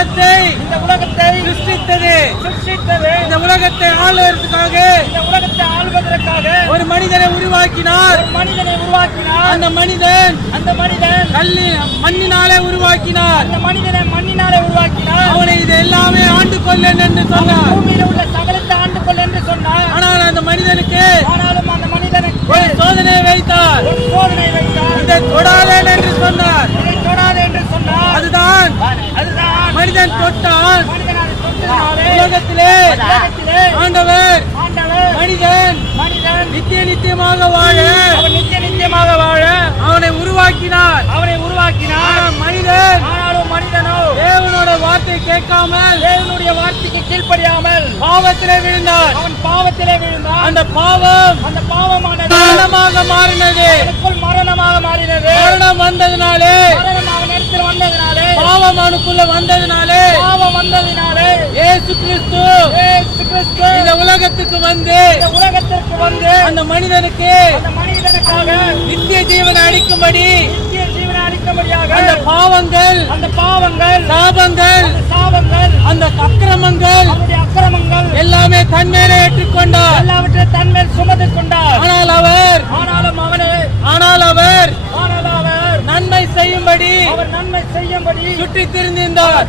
உலகத்தை சிருஷ்டித்தது. இந்த உலகத்தை ஆளுவதற்காக ஒரு மனிதனை உருவாக்கினார். அந்த மனிதன் மண்ணினாலே உருவாக்கினார். அவனை இது எல்லாமே ஆண்டு கொள்ளன் என்று சொன்னார். ஆனால் அந்த மனிதனுக்கு ஒரு சோதனை வைத்தார். இதை தொடாதேன் என்று சொன்னார். அதுதான் மனிதன் தொட்டால் உலகத்திலே ஆண்டவர் மனிதன் நித்தியமாக வாழ அவனை உருவாக்கினார். மனிதனோ தேவனோட வார்த்தை கேட்காமல் தேவனுடைய வார்த்தைக்கு கீழ்ப்படியாமல் பாவத்திலே விழுந்தார். அந்த பாவமானது மரணமாக மாறினது. மரணம் வந்ததினாலே பாவம் அவனுக்குள்ள வந்ததினாலே இயேசு கிறிஸ்து இந்த உலகத்துக்கு வந்து அந்த மனிதனுக்கு நித்திய ஜீவனை அளிக்கும்படி அந்த பாவங்கள் சாபங்கள் அந்த அக்கிரமங்கள் எல்லாமே தன்மேலே ஏற்றுக்கொண்டார். ஆனால் அவர் நன்மை செய்யும்படி சுற்றி திரிந்தார்.